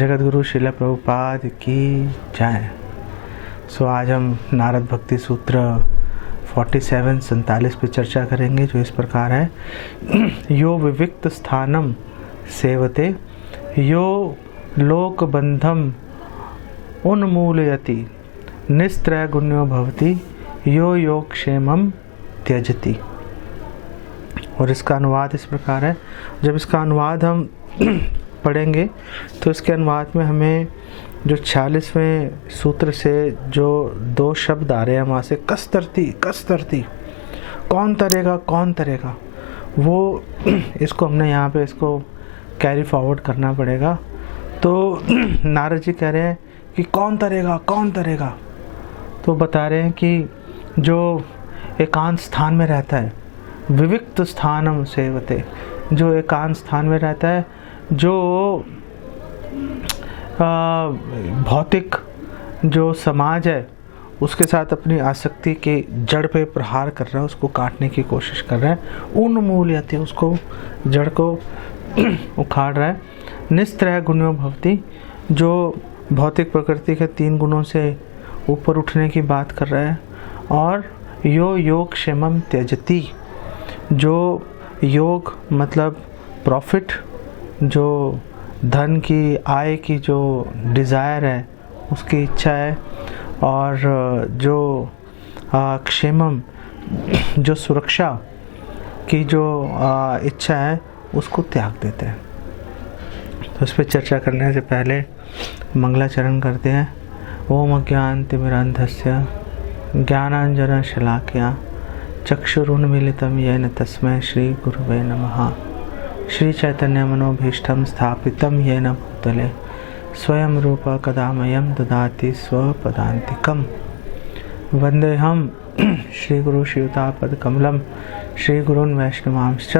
जगतगुरु श्रील प्रभुपाद की जय। सो आज हम नारद भक्ति सूत्र 47 पे चर्चा करेंगे, जो इस प्रकार है। यो विविक्त स्थानम सेवते यो लोक बंधम उन्मूलयति निस्त्रैगुण्यो भवति यो योगक्षेमम त्यजति। और इसका अनुवाद इस प्रकार है। जब इसका अनुवाद हम पढ़ेंगे तो इसके अनुवाद में हमें जो 46वें सूत्र से जो 2 शब्द आ रहे हैं वहाँ से कस्तरती कौन तरेगा, वो इसको हमने यहाँ पे इसको कैरी फॉरवर्ड करना पड़ेगा। तो नारद जी कह रहे हैं कि कौन तरेगा, तो बता रहे हैं कि जो एकांत स्थान में रहता है, विविक्त स्थानम सेवते, जो एकांत स्थान में रहता है, जो भौतिक जो समाज है उसके साथ अपनी आसक्ति के जड़ पे प्रहार कर रहा है, उसको काटने की कोशिश कर रहा है, उन्मूलयति, उसको जड़ को उखाड़ रहा है। निस्त्रय गुणों भवति, जो भौतिक प्रकृति के 3 गुणों से ऊपर उठने की बात कर रहा है। और यो योग क्षेमम त्यजति, जो योग मतलब प्रॉफिट, जो धन की आय की जो डिज़ायर है उसकी इच्छा है, और जो क्षेमम जो सुरक्षा की जो इच्छा है उसको त्याग देते हैं। तो इस पर चर्चा करने से पहले मंगलाचरण करते हैं। ओम अज्ञानतिमिरान्धस्य ज्ञानाञ्जनशलाकया चक्षुरुन्मीलितं येन तस्मै श्री गुरुवे नमः। श्री चैतन्य मनोभीष्टं स्थापितं येन भूतले स्वयं रूप कदा मह्यं ददाति स्वपदान्तिकम्। वन्देऽहं श्रीगुरु श्रीयुतापदकमलं श्रीगुरून् वैष्णवांश्च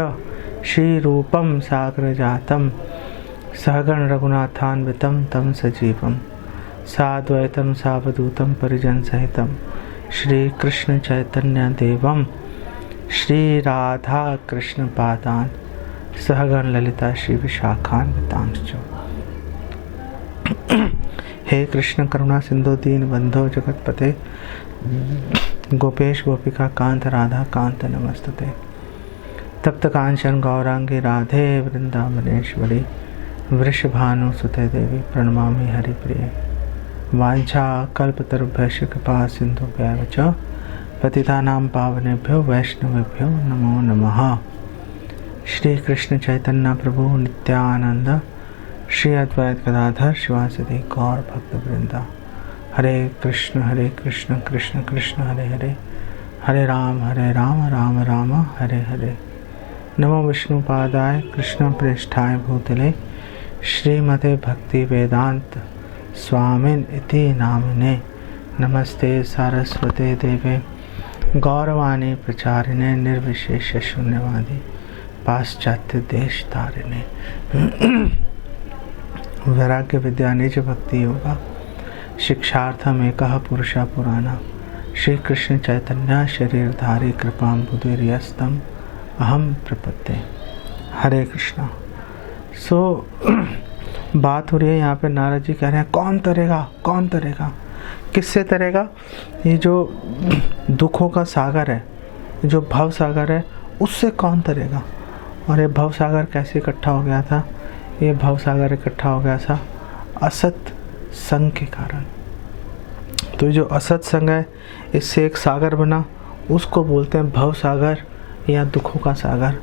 श्रीरूपं साग्रजातं सहगण रघुनाथान्वितं तं सजीवं साद्वैतं सावधूतं परिजन सहितं श्रीकृष्ण चैतन्य देवं श्रीराधा कृष्ण पादान् सहगण ललिता श्री विशाखान्वितांश्च। हे कृष्ण करुणा सिंधु दीन बंधो जगतपते गोपेश गोपिका कांत राधा कांत नमस्तुते। तप्त कांचन गौरांगी राधे वृंदावनेश्वरी वृषभानुसुते देवी प्रणमामि हरिप्रिये। वाञ्छा कल्पतरुभ्यश्च कृपा सिन्धुभ्यैव च पतितानां पावनेभ्यो वैष्णवेभ्यो नमो नमः। श्री कृष्ण चैतन्य प्रभु नित्यानंद श्री अद्वैत गदाधर शिवासदि गौर भक्त वृंदा। हरे कृष्ण कृष्ण कृष्ण हरे हरे, हरे राम राम राम हरे हरे। नमो विष्णुपादाय कृष्ण प्रेष्ठाय भूतले श्रीमते भक्ति वेदांत स्वामिन इति नामिने। नमस्ते सारस्वते देवे गौरवाणी प्रचारिणे निर्विशेष शून्यवादी पाश्चात्य देश तारिणे। वैराग्य विद्या निज भक्ति योगा शिक्षार्थम एकः पुरुषः पुराणा। श्री कृष्ण चैतन्य शरीरधारी कृपाम्बुधिर्यस्तम अहम प्रपत्ते। हरे कृष्णा। सो बात हो रही है यहाँ पे, नारद जी कह रहे हैं कौन तरेगा, किससे तरेगा? ये जो दुखों का सागर है, जो भव सागर है, उससे कौन तरेगा? और ये भव सागर कैसे इकट्ठा हो गया था? ये भव सागर इकट्ठा हो गया था असत संग के कारण। तो जो असत संग है, इससे एक सागर बना, उसको बोलते हैं भव सागर या दुखों का सागर।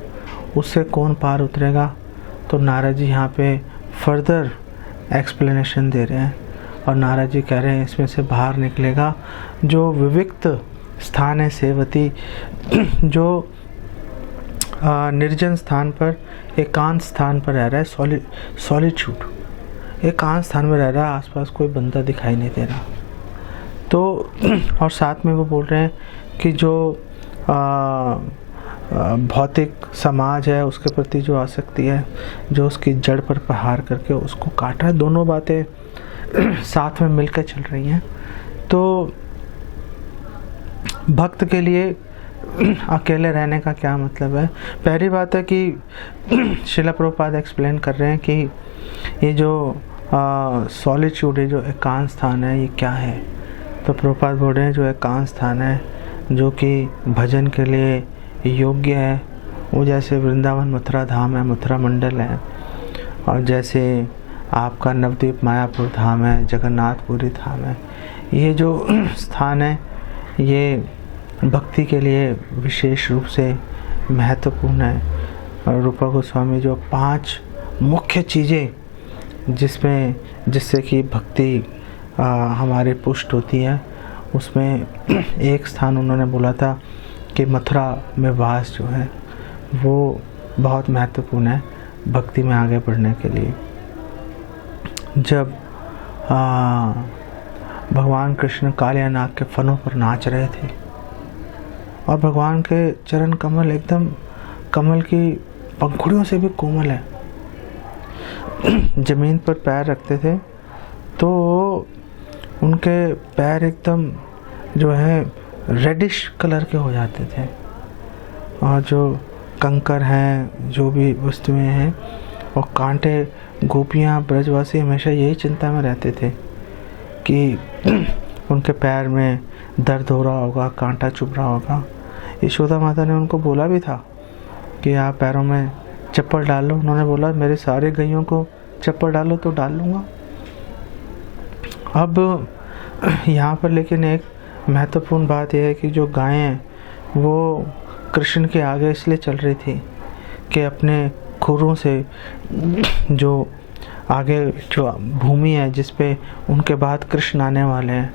उससे कौन पार उतरेगा? तो नारद जी यहाँ पे फर्दर एक्सप्लेनेशन दे रहे हैं, और नारद जी कह रहे हैं इसमें से बाहर निकलेगा जो विविक्त स्थान है सेवती, जो निर्जन स्थान पर, एकांत स्थान पर रह रहा है, सॉलिट्यूड, एकांत स्थान में रह रहा है, आसपास कोई बंदा दिखाई नहीं दे रहा। तो और साथ में वो बोल रहे हैं कि जो भौतिक समाज है उसके प्रति जो आसक्ति है, जो उसकी जड़ पर प्रहार करके उसको काट रहा है। दोनों बातें साथ में मिलकर चल रही हैं। तो भक्त के लिए अकेले रहने का क्या मतलब है? पहली बात है कि श्रील प्रभुपाद एक्सप्लेन कर रहे हैं कि ये जो सॉलिट्यूड है, जो एकांत स्थान है, ये क्या है? तो प्रभुपाद बोल रहे हैं जो एकांत स्थान है जो कि भजन के लिए योग्य है, वो जैसे वृंदावन मथुरा धाम है, मथुरा मंडल है, और जैसे आपका नवद्वीप मायापुर धाम है, जगन्नाथपुरी धाम है, ये जो स्थान है ये भक्ति के लिए विशेष रूप से महत्वपूर्ण है। और रूपा गोस्वामी जो 5 मुख्य चीज़ें जिससे कि भक्ति हमारी पुष्ट होती है, उसमें एक स्थान उन्होंने बोला था कि मथुरा में वास जो है वो बहुत महत्वपूर्ण है भक्ति में आगे बढ़ने के लिए। जब भगवान कृष्ण कालिया नाग के फनों पर नाच रहे थे और भगवान के चरण कमल एकदम कमल की पंखुड़ियों से भी कोमल है, जमीन पर पैर रखते थे तो उनके पैर एकदम जो है रेडिश कलर के हो जाते थे, और जो कंकर हैं, जो भी वस्तुएं हैं और कांटे, गोपियाँ ब्रजवासी हमेशा यही चिंता में रहते थे कि उनके पैर में दर्द हो रहा होगा, कांटा चुभ रहा होगा। यशोदा माता ने उनको बोला भी था कि आप पैरों में चप्पल डाल लो। उन्होंने बोला मेरे सारे गैयों को चप्पल डालो तो डाल लूँगा। अब यहाँ पर लेकिन एक महत्वपूर्ण बात यह है कि जो गायें हैं वो कृष्ण के आगे इसलिए चल रही थी कि अपने खुरों से जो आगे जो भूमि है जिस पे उनके बाद कृष्ण आने वाले हैं,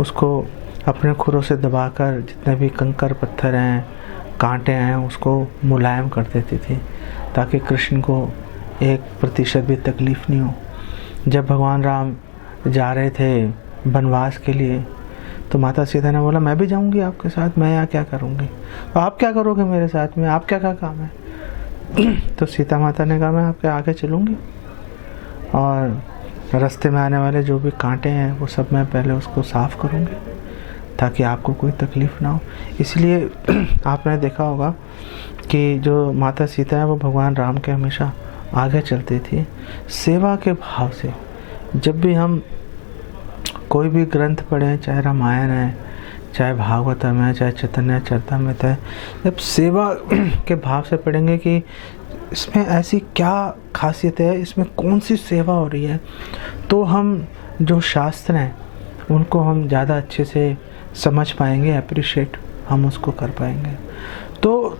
उसको अपने खुरों से दबाकर जितने भी कंकर पत्थर हैं, कांटे हैं, उसको मुलायम कर देती थी ताकि कृष्ण को 1% भी तकलीफ़ नहीं हो। जब भगवान राम जा रहे थे वनवास के लिए तो माता सीता ने बोला मैं भी जाऊंगी आपके साथ, मैं यहाँ क्या करूँगी? तो आप क्या करोगे मेरे साथ में, आपका क्या काम है? तो सीता माता ने कहा मैं आपके आगे चलूँगी और रास्ते में आने वाले जो भी कांटे हैं वो सब मैं पहले उसको साफ़ करूँगी ताकि आपको कोई तकलीफ़ ना हो। इसलिए आपने देखा होगा कि जो माता सीता है वो भगवान राम के हमेशा आगे चलती थी सेवा के भाव से। जब भी हम कोई भी ग्रंथ पढ़ें, चाहे रामायण है, चाहे भागवतम है, चाहे चैतन्य चरितमृत है, जब सेवा के भाव से पढ़ेंगे कि इसमें ऐसी क्या खासियत है, इसमें कौन सी सेवा हो रही है, तो हम जो शास्त्र हैं उनको हम ज़्यादा अच्छे से समझ पाएंगे, अप्रिशिएट हम उसको कर पाएंगे। तो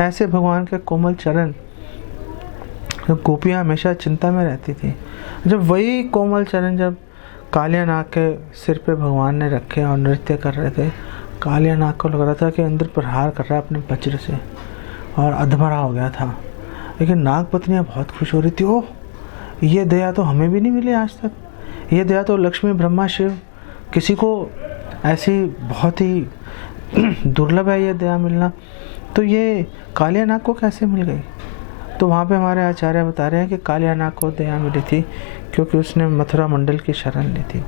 ऐसे भगवान के कोमल चरण, गोपियाँ हमेशा चिंता में रहती थी। जब वही कोमल चरण जब कालिया नाग के सिर पे भगवान ने रखे और नृत्य कर रहे थे, कालिया नाग को लग रहा था कि अंदर प्रहार कर रहा है अपने वज्र से और अधमरा हो गया था। लेकिन नाग पत्नियाँ बहुत खुश हो रही थी, ओह ये दया तो हमें भी नहीं मिली आज तक, ये दया तो लक्ष्मी ब्रह्मा शिव किसी को ऐसी बहुत ही दुर्लभ है ये दया मिलना, तो ये कालिया नाग को कैसे मिल गई? तो वहाँ पे हमारे आचार्य बता रहे हैं कि कालिया नाग को दया मिली थी क्योंकि उसने मथुरा मंडल की शरण ली थी।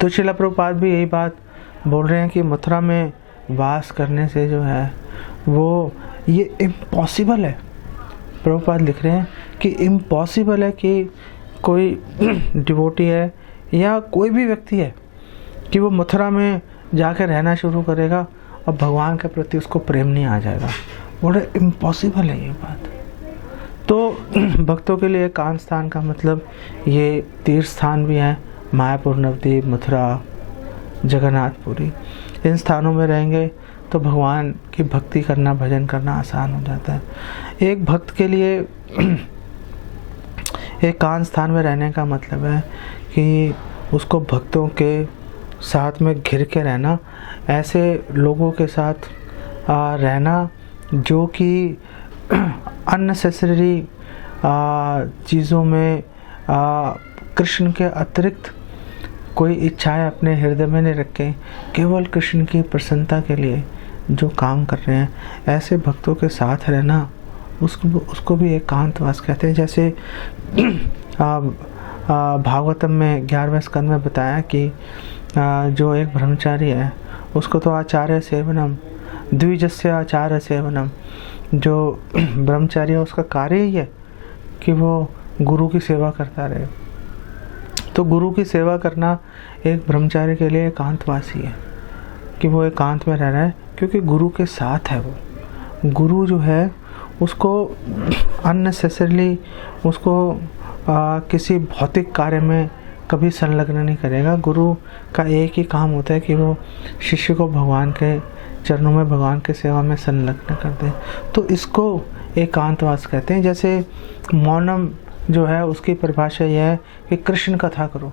तो श्रील प्रभुपाद भी यही बात बोल रहे हैं कि मथुरा में वास करने से जो है वो ये इम्पॉसिबल है। प्रभुपाद लिख रहे हैं कि इम्पॉसिबल है कि कोई डिवोटी है या कोई भी व्यक्ति है कि वो मथुरा में जाकर रहना शुरू करेगा और भगवान के प्रति उसको प्रेम नहीं आ जाएगा। बड़े इम्पॉसिबल है ये बात। तो भक्तों के लिए एकांत स्थान का मतलब ये तीर्थ स्थान भी हैं, मायापुर, नवद्वीप, मथुरा, जगन्नाथपुरी। इन स्थानों में रहेंगे तो भगवान की भक्ति करना, भजन करना आसान हो जाता है। एक भक्त के लिए एकांत स्थान में रहने का मतलब है कि उसको भक्तों के साथ में घिर के रहना, ऐसे लोगों के साथ रहना जो कि अननेसेसरी चीज़ों में कृष्ण के अतिरिक्त कोई इच्छाएं अपने हृदय में नहीं रखें, केवल कृष्ण की प्रसन्नता के लिए जो काम कर रहे हैं, ऐसे भक्तों के साथ रहना उसको भी एकांतवास कहते हैं। जैसे भागवतम में 11वें स्कंद में बताया कि जो एक ब्रह्मचारी है उसको तो आचार्य सेवनम, द्विजस्य आचार्य सेवनम, जो ब्रह्मचारी है उसका कार्य ही है कि वो गुरु की सेवा करता रहे। तो गुरु की सेवा करना एक ब्रह्मचारी के लिए एकांतवासी है कि वो एकांत में रह रहा है, क्योंकि गुरु के साथ है। वो गुरु जो है उसको अननेसेसरली उसको किसी भौतिक कार्य में कभी संलग्न नहीं करेगा। गुरु का एक ही काम होता है कि वो शिष्य को भगवान के चरणों में, भगवान के सेवा में संलग्न कर दे। तो इसको एकांतवास कहते हैं। जैसे मौनम जो है उसकी परिभाषा यह है कि कृष्ण कथा करो।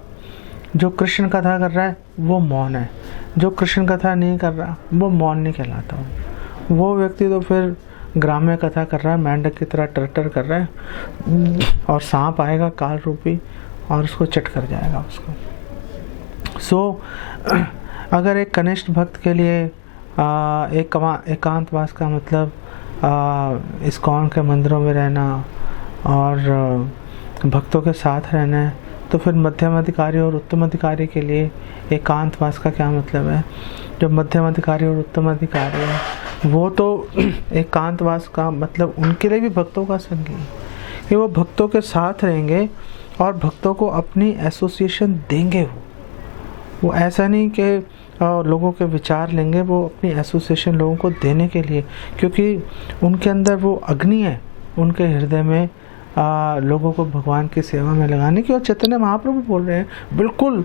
जो कृष्ण कथा कर रहा है वो मौन है, जो कृष्ण कथा नहीं कर रहा वो मौन नहीं कहलाता। वो व्यक्ति तो फिर ग्राम्य कथा कर रहा है, मेंढक की तरह टर कर रहा है, और सांप आएगा काल रूपी और उसको चट कर जाएगा उसको। अगर एक कनिष्ठ भक्त के लिए एकांतवास का मतलब इस्कॉन के मंदिरों में रहना और भक्तों के साथ रहना है, तो फिर मध्यम अधिकारी और उत्तम अधिकारी के लिए एकांतवास का क्या मतलब है। जो मध्यम अधिकारी और उत्तम अधिकारी है वो तो एकांतवास का मतलब उनके लिए भी भक्तों का संग है कि वो भक्तों के साथ रहेंगे और भक्तों को अपनी एसोसिएशन देंगे। वो ऐसा नहीं कि लोगों के विचार लेंगे, वो अपनी एसोसिएशन लोगों को देने के लिए, क्योंकि उनके अंदर वो अग्नि है उनके हृदय में लोगों को भगवान की सेवा में लगाने की। और चैतन्य महाप्रभु बोल रहे हैं, बिल्कुल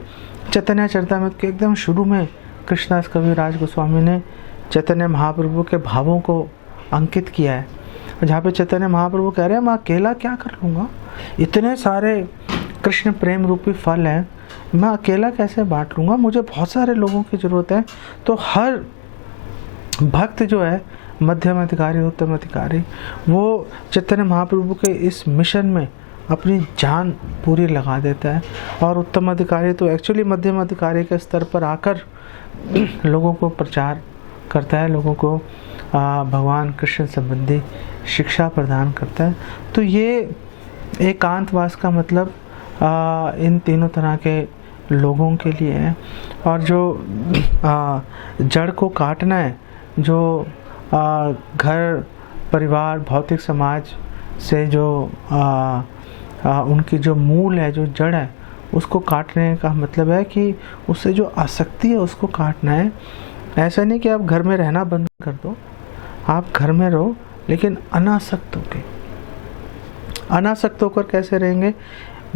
चैतन्य चरितामृत के एकदम शुरू में कृष्णदास कविराज गोस्वामी ने चैतन्य महाप्रभु के भावों को अंकित किया है, जहाँ पे चैतन्य महाप्रभु कह रहे हैं मैं अकेला क्या कर लूँगा, इतने सारे कृष्ण प्रेम रूपी फल हैं, मैं अकेला कैसे बांट लूँगा, मुझे बहुत सारे लोगों की ज़रूरत है। तो हर भक्त जो है मध्यम अधिकारी उत्तम अधिकारी वो चैतन्य महाप्रभु के इस मिशन में अपनी जान पूरी लगा देता है। और उत्तम अधिकारी तो एक्चुअली मध्यम अधिकारी के स्तर पर आकर लोगों को प्रचार करता है, लोगों को भगवान कृष्ण संबंधी शिक्षा प्रदान करता है। तो ये एकांतवास का मतलब इन तीनों तरह के लोगों के लिए है। और जो जड़ को काटना है, जो घर परिवार भौतिक समाज से जो उनकी जो मूल है, जो जड़ है, उसको काटने का मतलब है कि उससे जो आसक्ति है उसको काटना है। ऐसा नहीं कि आप घर में रहना बंद कर दो, आप घर में रहो लेकिन अनासक्त होके। अनासक्त होकर कैसे रहेंगे?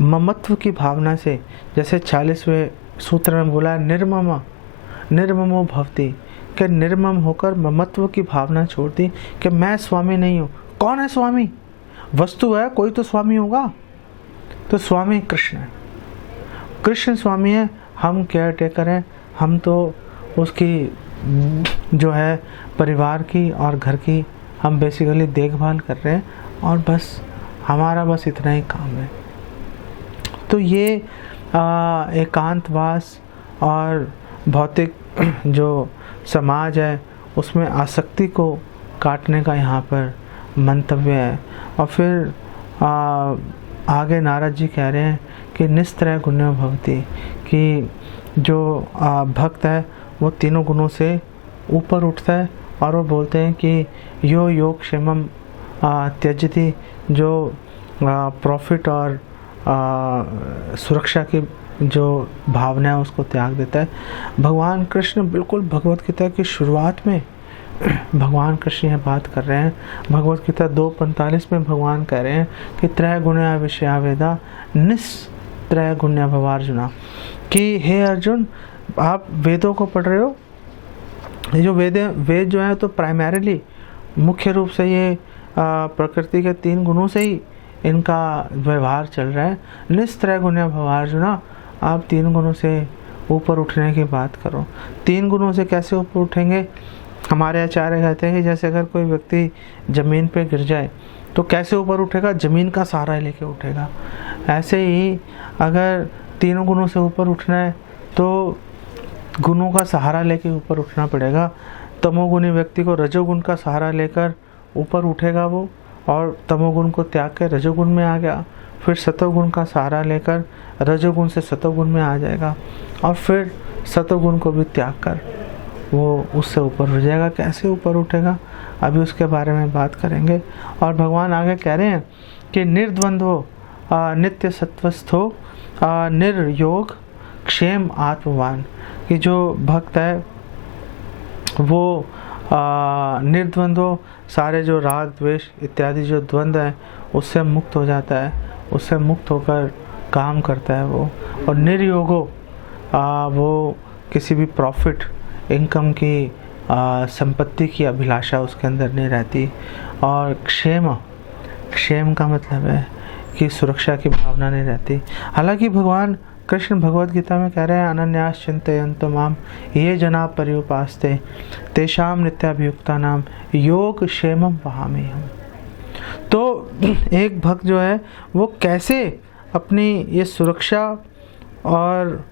ममत्व की भावना से, जैसे 40वें सूत्र में बोला निर्ममो भवति, कि निर्मम होकर ममत्व की भावना छोड़ दी कि मैं स्वामी नहीं हूँ। कौन है स्वामी? वस्तु है, कोई तो स्वामी होगा। तो स्वामी कृष्ण है, कृष्ण स्वामी है, हम केयर टेकर हैं, हम तो उसकी जो है परिवार की और घर की हम बेसिकली देखभाल कर रहे हैं, और बस हमारा बस इतना ही काम है। तो ये एकांतवास और भौतिक जो समाज है उसमें आसक्ति को काटने का यहाँ पर मंतव्य है। और फिर आगे नारद जी कह रहे हैं कि निस्त्रय गुण्यो भवति, कि जो भक्त है वो तीनों गुणों से ऊपर उठता है। और वो बोलते हैं कि यो योग क्षेमम त्यजति, जो प्रॉफिट और सुरक्षा की जो भावना है उसको त्याग देता है। भगवान कृष्ण बिल्कुल भगवत गीता की शुरुआत में भगवान कृष्ण यह बात कर रहे हैं। भगवत गीता 2:45 में भगवान कह रहे हैं कि त्रय गुण्या विषया वेदा निस्त्रय गुण्या भवार्जुना, कि हे अर्जुन आप वेदों को पढ़ रहे हो। ये जो वेद जो है तो प्राइमरीली मुख्य रूप से ये प्रकृति के 3 गुणों से ही इनका व्यवहार चल रहा है। निस्त्रय गुण्या भवार्जुना, आप 3 गुणों से ऊपर उठने की बात करो। 3 गुणों से कैसे ऊपर उठेंगे? हमारे आचार्य कहते हैं कि जैसे अगर कोई व्यक्ति ज़मीन पे गिर जाए तो कैसे ऊपर उठेगा? ज़मीन का सहारा लेके उठेगा। ऐसे ही अगर 3 गुणों से ऊपर उठना है तो गुणों का सहारा लेके ऊपर उठना पड़ेगा। तमोगुणी व्यक्ति को रजोगुण का सहारा लेकर ऊपर उठेगा वो, और तमोगुण को त्याग कर रजोगुण में आ गया। फिर सतोगुण का सहारा लेकर रजोगुण से सतोगुण में आ जाएगा, और फिर सतोगुण को भी त्याग कर वो उससे ऊपर उठ जाएगा। कैसे ऊपर उठेगा अभी उसके बारे में बात करेंगे। और भगवान आगे कह रहे हैं कि निर्द्वंद्वो नित्य सत्वस्थो निर्योग क्षेम आत्मवान, कि जो भक्त है वो निर्द्वंद्व, सारे जो राग द्वेष इत्यादि जो द्वंद्व है उससे मुक्त हो जाता है, उससे मुक्त होकर काम करता है वो। और निर्योगो वो किसी भी प्रॉफिट इनकम की संपत्ति की अभिलाषा उसके अंदर नहीं रहती। और क्षेम, क्षेम का मतलब है कि सुरक्षा की भावना नहीं रहती। हालांकि भगवान कृष्ण भगवद गीता में कह रहे हैं अनन्यास चिंतयन्तो माम ये जना पर्युपास्ते तेषाम नित्याभियुक्तानाम योग क्षेमम वहाम्यहम्। तो एक भक्त जो है वो कैसे अपनी ये सुरक्षा और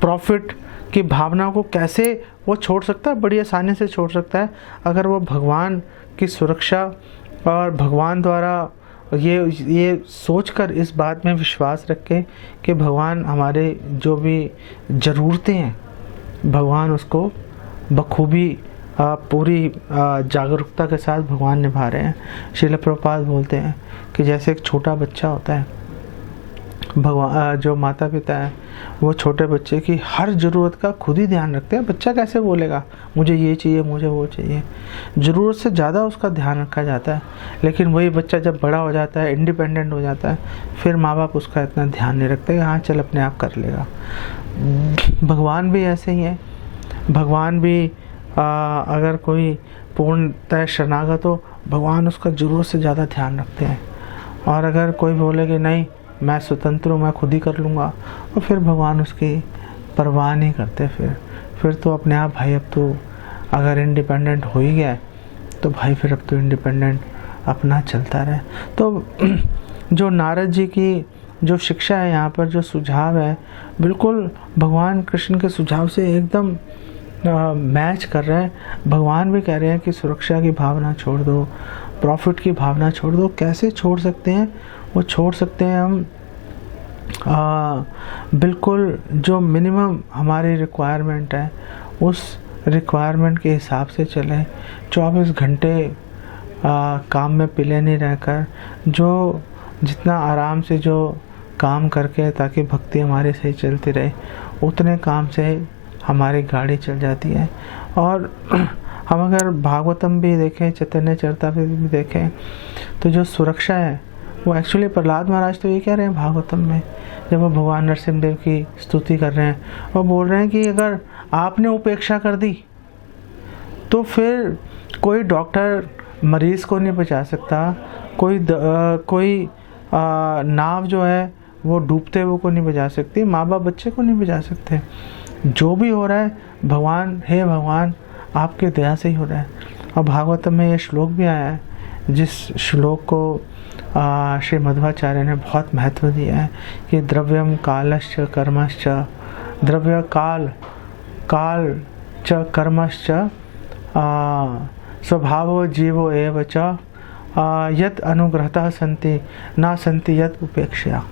प्रॉफिट की भावना को कैसे वो छोड़ सकता है, बड़ी आसानी से छोड़ सकता है अगर वो भगवान की सुरक्षा और भगवान द्वारा ये सोचकर इस बात में विश्वास रखें कि भगवान हमारे जो भी ज़रूरतें हैं भगवान उसको बखूबी पूरी जागरूकता के साथ भगवान निभा रहे हैं। श्रील प्रभुपाद बोलते हैं कि जैसे एक छोटा बच्चा होता है, भगवान जो माता पिता है वो छोटे बच्चे की हर ज़रूरत का खुद ही ध्यान रखते हैं। बच्चा कैसे बोलेगा मुझे ये चाहिए मुझे वो चाहिए, ज़रूरत से ज़्यादा उसका ध्यान रखा जाता है। लेकिन वही बच्चा जब बड़ा हो जाता है, इंडिपेंडेंट हो जाता है, फिर माँ बाप उसका इतना ध्यान नहीं रखते कि हाँ चल अपने आप कर लेगा। भगवान भी ऐसे ही है। भगवान भी अगर कोई पूर्णतः शरणागत हो, भगवान उसका ज़रूरत से ज़्यादा ध्यान रखते हैं। और अगर कोई बोले कि नहीं मैं स्वतंत्र हूँ मैं खुद ही कर लूँगा, और फिर भगवान उसकी परवाह नहीं करते। फिर तो अपने आप भाई अब तो अगर इंडिपेंडेंट हो ही गया तो भाई फिर अब तो इंडिपेंडेंट अपना चलता रहे। तो जो नारद जी की जो शिक्षा है यहाँ पर, जो सुझाव है, बिल्कुल भगवान कृष्ण के सुझाव से एकदम मैच कर रहे हैं। भगवान भी कह रहे हैं कि सुरक्षा की भावना छोड़ दो, प्रॉफिट की भावना छोड़ दो। कैसे छोड़ सकते हैं? वो छोड़ सकते हैं हम बिल्कुल जो मिनिमम हमारी रिक्वायरमेंट है उस रिक्वायरमेंट के हिसाब से चलें। 24 घंटे काम में पिले नहीं रहकर, जो जितना आराम से जो काम करके ताकि भक्ति हमारी सही चलती रहे, उतने काम से हमारी गाड़ी चल जाती है। और हम अगर भागवतम भी देखें, चैतन्य चरिता भी देखें, तो जो सुरक्षा है वो एक्चुअली प्रहलाद महाराज तो ये कह रहे हैं भागवतम में, जब वो भगवान नरसिंह देव की स्तुति कर रहे हैं, वो बोल रहे हैं कि अगर आपने उपेक्षा कर दी तो फिर कोई डॉक्टर मरीज़ को नहीं बचा सकता, कोई नाव जो है वो डूबते हुए को नहीं बचा सकती, माँ बाप बच्चे को नहीं बचा सकते। जो भी हो रहा है भगवान, हे भगवान आपके दया से ही हो रहा है। और भागवतम में ये श्लोक भी आया है, जिस श्लोक को श्री मध्वाचार्य ने बहुत महत्व दिया है कि द्रव्यम कालश्च कर्मश्च, द्रव्य काल च कर्मश्च स्वभावो जीवो एव च यत् अनुग्रहतः सन्ति ना सन्ति यत् उपेक्षया।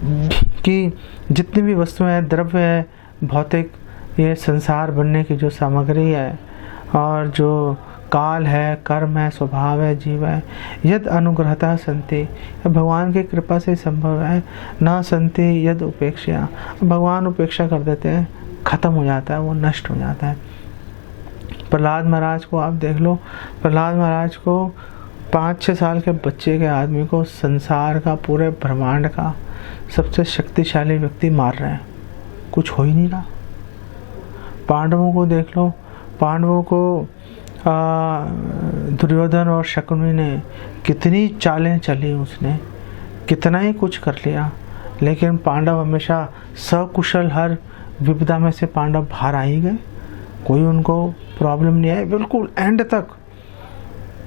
कि जितनी भी वस्तुएं हैं, द्रव्य है, भौतिक ये संसार बनने की जो सामग्री है, और जो काल है, कर्म है, स्वभाव है, जीव है, यद अनुग्रहतः सन्ति भगवान की कृपा से संभव है, न सन्ति यद उपेक्षा भगवान उपेक्षा कर देते हैं, खत्म हो जाता है, वो नष्ट हो जाता है। प्रहलाद महाराज को आप देख लो, प्रहलाद महाराज को 5-6 साल के बच्चे के आदमी को संसार का, पूरे ब्रह्मांड का सबसे शक्तिशाली व्यक्ति मार रहे हैं, कुछ हो ही नहीं रहा। पांडवों को देख लो, पांडवों को दुर्योधन और शकुनी ने कितनी चालें चली, उसने कितना ही कुछ कर लिया, लेकिन पांडव हमेशा सकुशल, हर विपदा में से पांडव बाहर आ ही गए, कोई उनको प्रॉब्लम नहीं आई। बिल्कुल एंड तक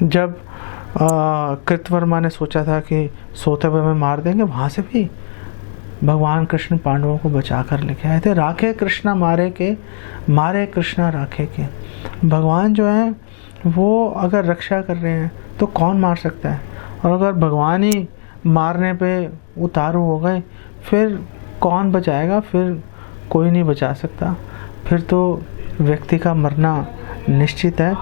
जब कृतवर्मा ने सोचा था कि सोते हुए में मार देंगे, वहाँ से भी भगवान कृष्ण पांडवों को बचा कर लेके आए थे। राखे कृष्णा मारे के, मारे कृष्णा राखे के। भगवान जो है वो अगर रक्षा कर रहे हैं तो कौन मार सकता है, और अगर भगवान ही मारने पे उतारू हो गए फिर कौन बचाएगा? फिर कोई नहीं बचा सकता, फिर तो व्यक्ति का मरना निश्चित है।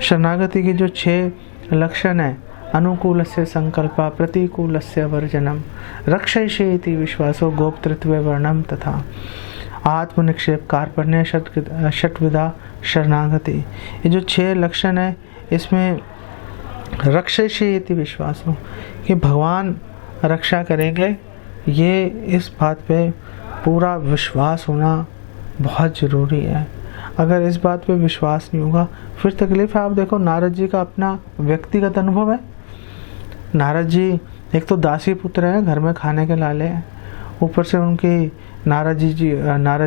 शरणागति के जो 6 लक्षण है अनुकूलस्य संकल्पा प्रतिकूलस्य वर्जनम रक्षयिष्येति विश्वासो गोप्तृत्वे वर्णम तथा आत्मनिक्षेप कार्पण्य षट्विधा शरणागति। ये जो 6 लक्षण है इसमें रक्षयिष्येति विश्वासो कि भगवान रक्षा करेंगे, ये इस बात पे पूरा विश्वास होना बहुत ज़रूरी है। अगर इस बात पे विश्वास नहीं होगा फिर तकलीफ है। आप देखो नारद जी का अपना व्यक्तिगत अनुभव है। नारद जी एक तो दासी पुत्र हैं, घर में खाने के लाले हैं, ऊपर से उनकी नारद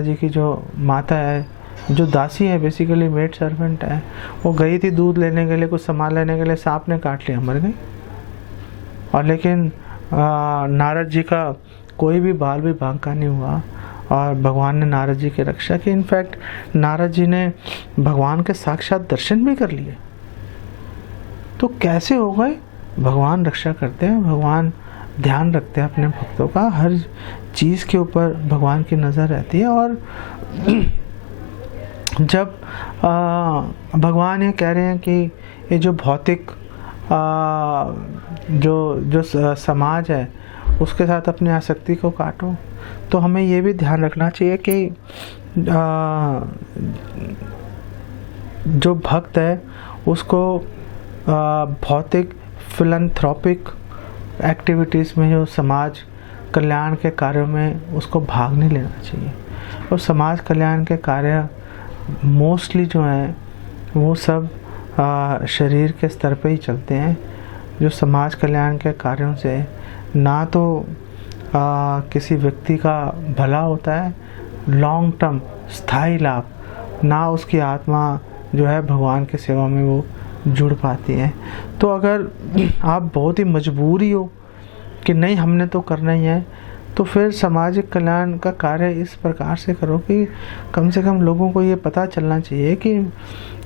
जी की जो माता है, जो दासी है, बेसिकली मेड सर्वेंट है, वो गई थी दूध लेने के लिए, कुछ सामान लेने के लिए, सांप ने काट लिया, मर गई। और लेकिन नारद जी का कोई भी बाल भी बांका नहीं हुआ और भगवान ने नारद जी की रक्षा की। इनफैक्ट नारद जी ने भगवान के साक्षात दर्शन भी कर लिए। तो कैसे हो गए? भगवान रक्षा करते हैं, भगवान ध्यान रखते हैं अपने भक्तों का, हर चीज़ के ऊपर भगवान की नज़र रहती है। और जब भगवान ये कह रहे हैं कि ये जो भौतिक जो समाज है उसके साथ अपनी आसक्ति को काटो, तो हमें ये भी ध्यान रखना चाहिए कि जो भक्त है उसको भौतिक फिलैंथ्रोपिक एक्टिविटीज़ में, जो समाज कल्याण के कार्यों में, उसको भाग नहीं लेना चाहिए। और समाज कल्याण के कार्य मोस्टली जो हैं वो सब शरीर के स्तर पे ही चलते हैं। जो समाज कल्याण के कार्यों से ना तो किसी व्यक्ति का भला होता है, लॉन्ग टर्म स्थायी लाभ, ना उसकी आत्मा जो है भगवान की सेवा में वो जुड़ पाती है। तो अगर आप बहुत ही मजबूरी हो कि नहीं हमने तो करना ही है, तो फिर सामाजिक कल्याण का कार्य इस प्रकार से करो कि कम से कम लोगों को ये पता चलना चाहिए कि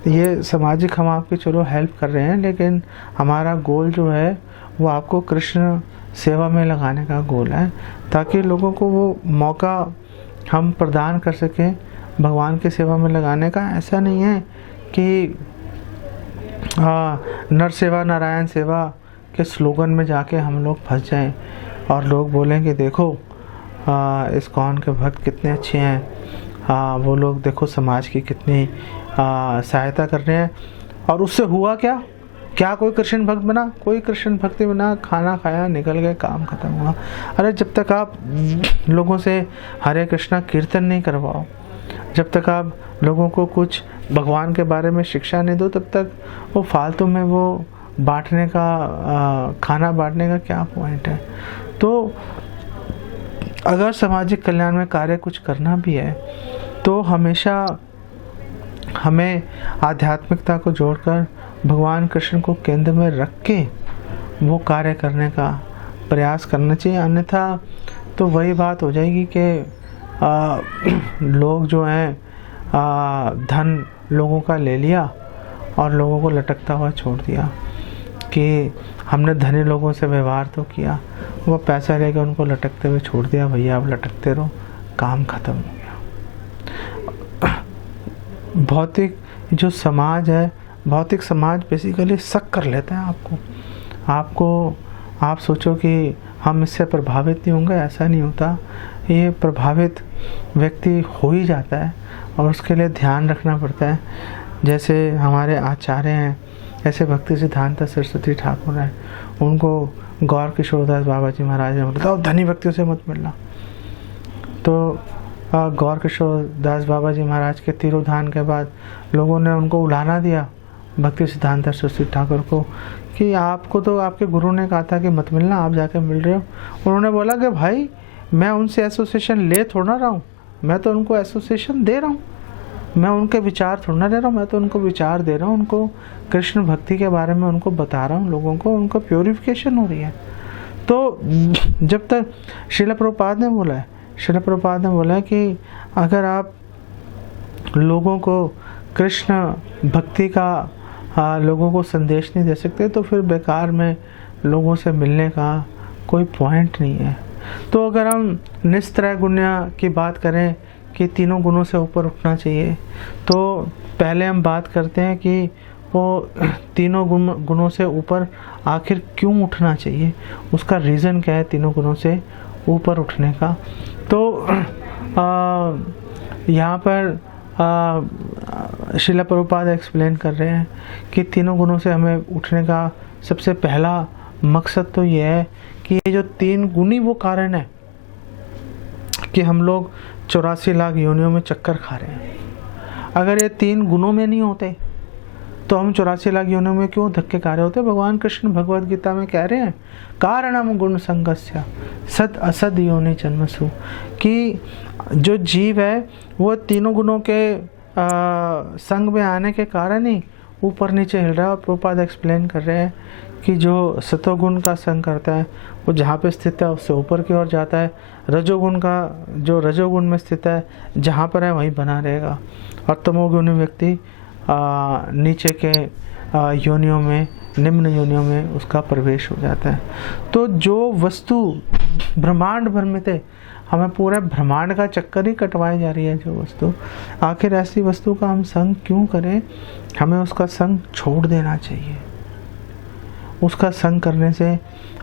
ये सामाजिक हम आपकी चलो हेल्प कर रहे हैं, लेकिन हमारा गोल जो है वो आपको कृष्ण सेवा में लगाने का गोल है, ताकि लोगों को वो मौका हम प्रदान कर सकें भगवान की सेवा में लगाने का। ऐसा नहीं है कि नर सेवा नारायण सेवा के स्लोगन में जाके हम लोग फंस जाएं और लोग बोलें कि देखो इस्कॉन के भक्त कितने अच्छे हैं, वो लोग देखो समाज की कितनी सहायता कर रहे हैं। और उससे हुआ क्या कोई कृष्ण भक्त बना? कोई कृष्ण भक्ति बना, खाना खाया, निकल गए, काम खत्म हुआ। अरे जब तक आप लोगों से हरे कृष्णा कीर्तन नहीं करवाओ, जब तक आप लोगों को कुछ भगवान के बारे में शिक्षा नहीं दो, तब तक वो फालतू में वो बांटने का खाना बांटने का क्या पॉइंट है। तो अगर सामाजिक कल्याण में कार्य कुछ करना भी है तो हमेशा हमें आध्यात्मिकता को जोड़कर भगवान कृष्ण को केंद्र में रख के वो कार्य करने का प्रयास करना चाहिए। अन्यथा तो वही बात हो जाएगी कि लोग जो हैं धन लोगों का ले लिया और लोगों को लटकता हुआ छोड़ दिया, कि हमने धनी लोगों से व्यवहार तो किया, वो पैसा लेकर उनको लटकते हुए छोड़ दिया, भैया आप लटकते रहो, काम खत्म हो गया। भौतिक जो समाज है, भौतिक समाज बेसिकली शक कर लेता है आपको। आप सोचो कि हम इससे प्रभावित नहीं होंगे, ऐसा नहीं होता। ये प्रभावित व्यक्ति हो ही जाता है और उसके लिए ध्यान रखना पड़ता है। जैसे हमारे आचार्य हैं, ऐसे भक्ति सिद्धांत सरस्वती ठाकुर हैं, उनको गौर किशोरदास बाबा जी महाराज ने बोला था धनी व्यक्तियों से मत मिलना। तो गौर किशोरदास बाबा जी महाराज के तिरोधान के बाद लोगों ने उनको उलाना दिया भक्ति सिद्धांत सरस्वती ठाकुर को कि आपको तो आपके गुरु ने कहा था कि मत मिलना, आप जाके मिल रहे हो। उन्होंने बोला कि भाई मैं उनसे एसोसिएशन ले थोड़ा रहा हूँ, मैं तो उनको एसोसिएशन दे रहा हूँ, मैं उनके विचार थोड़ा दे रहा हूँ, मैं तो उनको विचार दे रहा हूँ, उनको कृष्ण भक्ति के बारे में उनको बता रहा हूँ, लोगों को उनको प्योरिफिकेशन हो रही है। तो जब तक श्रील प्रभुपाद ने बोला है कि अगर आप लोगों को कृष्ण भक्ति का लोगों को संदेश नहीं दे सकते तो फिर बेकार में लोगों से मिलने का कोई पॉइंट नहीं है। तो अगर हम निस्त्रय गुण्य की बात करें कि तीनों गुणों से ऊपर उठना चाहिए, तो पहले हम बात करते हैं कि वो तीनों गुणों से ऊपर आखिर क्यों उठना चाहिए, उसका रीज़न क्या है तीनों गुणों से ऊपर उठने का। तो यहाँ पर श्रील प्रभुपाद एक्सप्लेन कर रहे हैं कि तीनों गुणों से हमें उठने का सबसे पहला मकसद तो ये है कि ये जो 3 गुणी वो कारण है कि हम लोग 84 लाख योनियों में चक्कर खा रहे हैं। अगर ये 3 गुणों में नहीं होते तो हम 84 लाख योनियों में क्यों धक्के खा रहे होते। भगवान कृष्ण भगवद गीता में कह रहे हैं कारणम गुण संगस्य सद असद योनि जन्मसु, कि जो जीव है वो तीनों गुणों के संग में आने के कारण ही ऊपर नीचे हिल रहा है। और प्रभुपाद एक्सप्लेन कर रहे हैं कि जो सतोगुण का संग करता है वो जहाँ पे स्थित है उससे ऊपर की ओर जाता है, रजोगुण का जो रजोगुण में स्थित है जहाँ पर है वहीं बना रहेगा, और तमोगुणी व्यक्ति नीचे के योनियों में, निम्न योनियों में उसका प्रवेश हो जाता है। तो जो वस्तु ब्रह्मांड भर में थे, हमें पूरे ब्रह्मांड का चक्कर ही कटवाई जा रही है जो वस्तु, आखिर ऐसी वस्तु का हम संग क्यों करें। हमें उसका संग छोड़ देना चाहिए। उसका संग करने से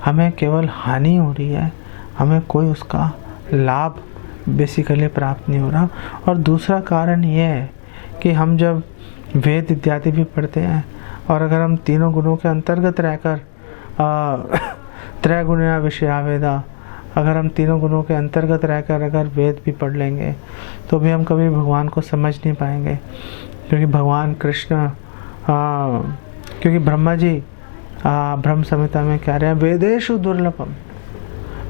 हमें केवल हानि हो रही है, हमें कोई उसका लाभ बेसिकली प्राप्त नहीं हो रहा। और दूसरा कारण ये है कि हम जब वेद इत्यादि भी पढ़ते हैं और अगर हम तीनों गुणों के अंतर्गत रहकर त्रैगुण्या विषया वेदा, अगर हम तीनों गुणों के अंतर्गत रहकर अगर वेद भी पढ़ लेंगे तो भी हम कभी भगवान को समझ नहीं पाएंगे। क्योंकि भगवान कृष्ण क्योंकि ब्रह्मा जी ब्रह्म संहिता में कह रहे हैं वेदेषु दुर्लभम,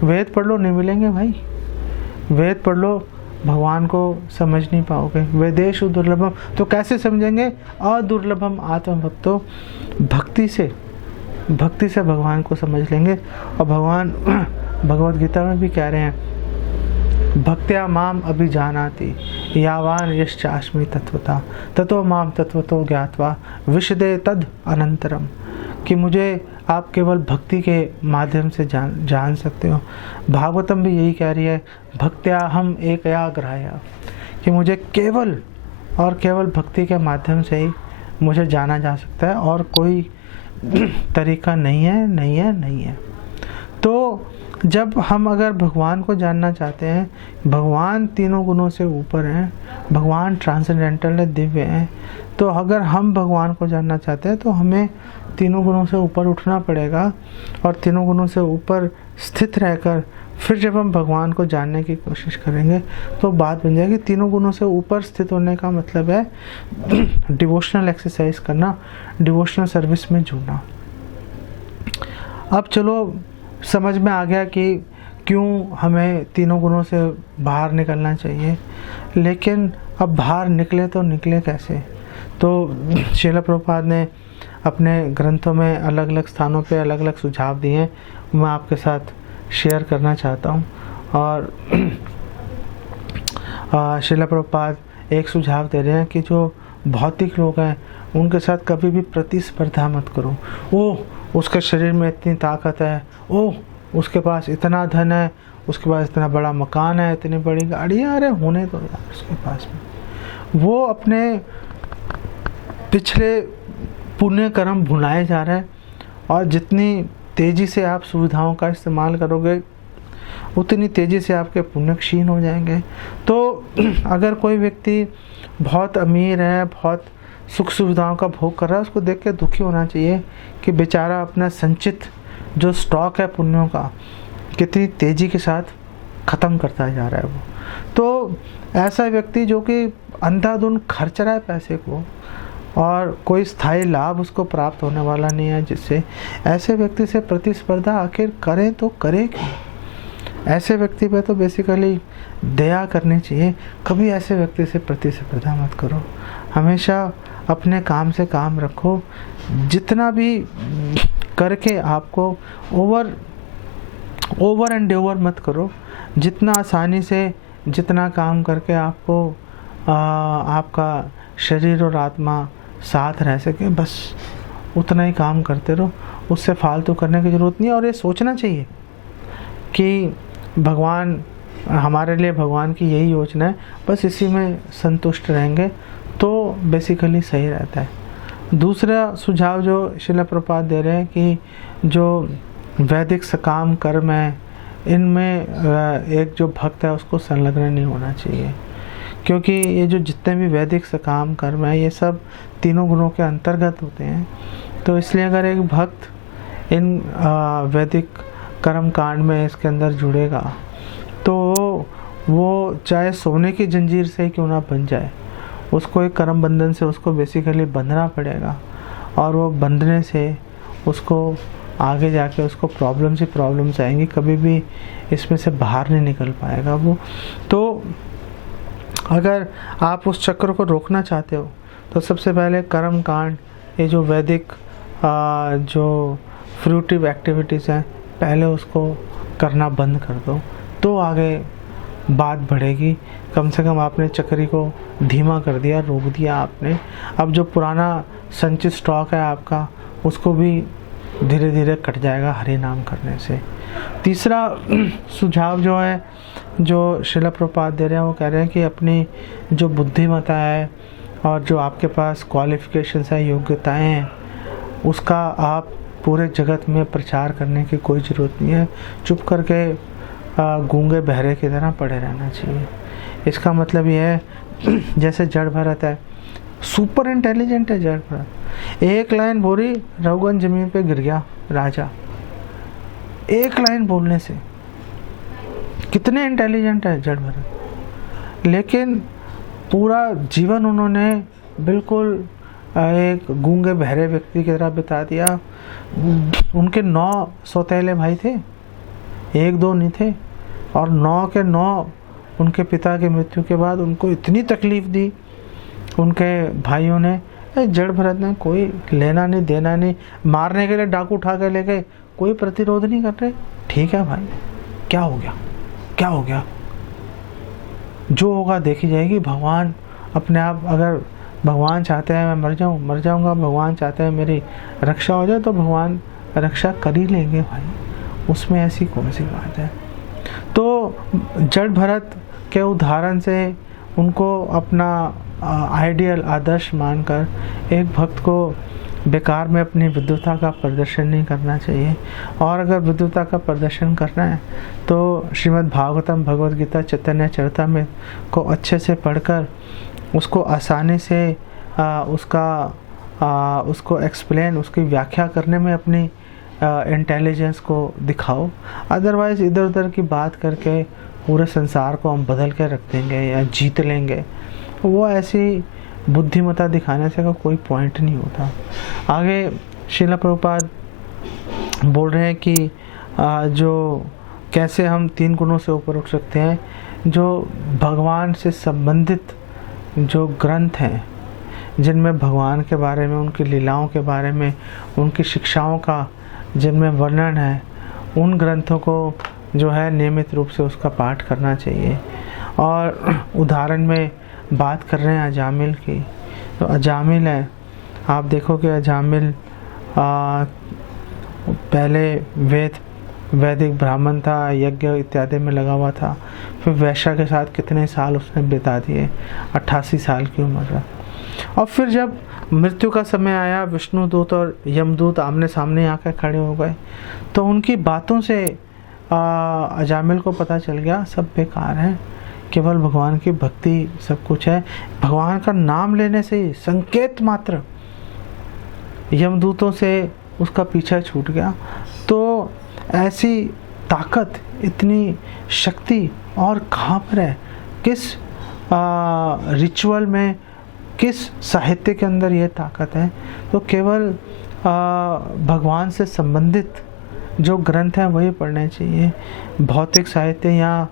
वेद पढ़ लो नहीं मिलेंगे भाई, वेद पढ़ लो भगवान को समझ नहीं पाओगे। वेदेषु दुर्लभम, तो कैसे समझेंगे। अदुर्लभम आत्मभक्तो, भक्ति से भगवान को समझ लेंगे। और भगवान भगवद गीता में भी कह रहे हैं भक्त्या माम अभिजानाति यावान यश्चास्मि तत्वता ततो माम तत्वतो ज्ञात्वा विशदे तद अनंतरम, कि मुझे आप केवल भक्ति के माध्यम से जान सकते हो। भागवतम भी यही कह रही है भक्त्या हम एकया ग्राह्य, कि मुझे केवल और केवल भक्ति के माध्यम से ही मुझे जाना जा सकता है और कोई तरीका नहीं है। तो जब हम अगर भगवान को जानना चाहते हैं, भगवान तीनों गुणों से ऊपर हैं, भगवान ट्रांसेंडेंटल है, दिव्य हैं, तो अगर हम भगवान को जानना चाहते हैं तो हमें तीनों गुणों से ऊपर उठना पड़ेगा। और तीनों गुणों से ऊपर स्थित रहकर फिर जब हम भगवान को जानने की कोशिश करेंगे तो बात बन जाएगी। तीनों गुणों से ऊपर स्थित होने का मतलब है डिवोशनल एक्सरसाइज करना, डिवोशनल सर्विस में जुड़ना। अब चलो समझ में आ गया कि क्यों हमें तीनों गुणों से बाहर निकलना चाहिए, लेकिन अब बाहर निकले तो निकले कैसे। तो श्रील प्रभुपाद ने अपने ग्रंथों में अलग अलग स्थानों पे अलग अलग सुझाव दिए हैं, मैं आपके साथ शेयर करना चाहता हूँ। और श्रील प्रभुपाद एक सुझाव दे रहे हैं कि जो भौतिक लोग हैं उनके साथ कभी भी प्रतिस्पर्धा मत करो। उसके शरीर में इतनी ताकत है, उसके पास इतना धन है, उसके पास इतना बड़ा मकान है, इतनी बड़ी गाड़ियाँ, अरे होने दो यार उसके पास में। वो अपने पिछले पुण्य कर्म भुलाए जा रहे हैं, और जितनी तेज़ी से आप सुविधाओं का इस्तेमाल करोगे उतनी तेज़ी से आपके पुण्य क्षीण हो जाएंगे। तो अगर कोई व्यक्ति बहुत अमीर है, बहुत सुख सुविधाओं का भोग कर रहा है, उसको देख के दुखी होना चाहिए कि बेचारा अपना संचित जो स्टॉक है पुण्यों का कितनी तेज़ी के साथ ख़त्म करता जा रहा है वो। तो ऐसा व्यक्ति जो कि अंधाधुंध खर्च रहा है पैसे को और कोई स्थायी लाभ उसको प्राप्त होने वाला नहीं है, जिससे ऐसे व्यक्ति से प्रतिस्पर्धा आखिर करें तो करे क्यों। ऐसे व्यक्ति पे तो बेसिकली दया करनी चाहिए। कभी ऐसे व्यक्ति से प्रतिस्पर्धा मत करो, हमेशा अपने काम से काम रखो। जितना भी करके आपको ओवर एंड ओवर मत करो। जितना आसानी से जितना काम करके आपको आपका शरीर और आत्मा साथ रह सके, बस उतना ही काम करते रहो। उससे फालतू करने की ज़रूरत नहीं है। और ये सोचना चाहिए कि भगवान हमारे लिए, भगवान की यही योजना है, बस इसी में संतुष्ट रहेंगे तो बेसिकली सही रहता है। दूसरा सुझाव जो श्रील प्रभुपाद दे रहे हैं कि जो वैदिक सकाम कर्म है इनमें एक जो भक्त है उसको संलग्न नहीं होना चाहिए, क्योंकि ये जो जितने भी वैदिक सकाम कर्म है ये सब तीनों गुणों के अंतर्गत होते हैं। तो इसलिए अगर एक भक्त इन वैदिक कर्म कांड में इसके अंदर जुड़ेगा तो वो चाहे सोने की जंजीर से ही क्यों ना बन जाए, उसको एक कर्म बंधन से उसको बेसिकली बंधना पड़ेगा, और वो बंधने से उसको आगे जाके उसको प्रॉब्लम्स आएंगी, कभी भी इसमें से बाहर नहीं निकल पाएगा वो। तो अगर आप उस चक्र को रोकना चाहते हो तो सबसे पहले कर्म कांड, ये जो वैदिक जो फ्रूटिव एक्टिविटीज़ हैं पहले उसको करना बंद कर दो, तो आगे बात बढ़ेगी। कम से कम आपने चक्री को धीमा कर दिया, रोक दिया आपने। अब जो पुराना संचित स्टॉक है आपका उसको भी धीरे धीरे कट जाएगा हरि नाम करने से। तीसरा सुझाव जो है जो श्रील प्रभुपाद दे रहे हैं वो कह रहे हैं कि अपनी जो बुद्धिमत्ता है और जो आपके पास क्वालिफिकेशंस है, योग्यताएं हैं, उसका आप पूरे जगत में प्रचार करने की कोई ज़रूरत नहीं है। चुप करके गूंगे बहरे की तरह पड़े रहना चाहिए। इसका मतलब ये है जैसे जड़ भरत है, सुपर इंटेलिजेंट है जड़ भरत, एक लाइन बोली रघुगन जमीन पे गिर गया राजा, एक लाइन बोलने से। कितने इंटेलिजेंट है जड़ भरत, लेकिन पूरा जीवन उन्होंने बिल्कुल एक गूंगे बहरे व्यक्ति की तरह बिता दिया। उनके 9 सौतेले भाई थे, 1-2 नहीं थे, और 9 के 9 उनके पिता की मृत्यु के बाद उनको इतनी तकलीफ दी उनके भाइयों ने। जड़ भरत ने कोई लेना नहीं देना नहीं, मारने के लिए डाकू उठा के ले गए, कोई प्रतिरोध नहीं कर रहे। ठीक है भाई, क्या हो गया, क्या हो गया, जो होगा देखी जाएगी। भगवान अपने आप, अगर भगवान चाहते हैं मैं मर जाऊंगा, भगवान चाहते हैं मेरी रक्षा हो जाए, तो भगवान रक्षा कर ही लेंगे भाई, उसमें ऐसी कौन सी बात है। तो जड़ भरत के उदाहरण से उनको अपना आइडियल आदर्श मानकर एक भक्त को बेकार में अपनी विद्वता का प्रदर्शन नहीं करना चाहिए। और अगर विद्वता का प्रदर्शन करना है तो श्रीमद् भागवतम, भगवद गीता, चैतन्य चरितामृत को अच्छे से पढ़कर उसको आसानी से उसको एक्सप्लेन, उसकी व्याख्या करने में अपनी इंटेलिजेंस को दिखाओ। अदरवाइज़ इधर उधर की बात करके पूरे संसार को हम बदल के रख देंगे या जीत लेंगे, वो ऐसी बुद्धिमत्ता दिखाने से का कोई पॉइंट नहीं होता। आगे श्रील प्रभुपाद बोल रहे हैं कि जो कैसे हम 3 गुणों से ऊपर उठ सकते हैं। जो भगवान से संबंधित जो ग्रंथ हैं जिनमें भगवान के बारे में, उनकी लीलाओं के बारे में, उनकी शिक्षाओं का जिनमें वर्णन है, उन ग्रंथों को जो है नियमित रूप से उसका पाठ करना चाहिए। और उदाहरण में बात कर रहे हैं अजामिल की, तो अजामिल है, आप देखो कि अजामिल पहले वैदिक ब्राह्मण था, यज्ञ इत्यादि में लगा हुआ था, फिर वैश्या के साथ कितने साल उसने बिता दिए, 88 साल की उम्र है। और फिर जब मृत्यु का समय आया, विष्णुदूत और यमदूत आमने सामने आकर खड़े हो गए, तो उनकी बातों से अजामिल को पता चल गया सब बेकार है, केवल भगवान की भक्ति सब कुछ है। भगवान का नाम लेने से ही संकेत मात्र यमदूतों से उसका पीछा छूट गया। तो ऐसी ताकत, इतनी शक्ति और कहाँ पर है, किस रिचुअल में, किस साहित्य के अंदर ये ताकत है? तो केवल भगवान से संबंधित जो ग्रंथ हैं वही पढ़ने चाहिए। भौतिक साहित्य या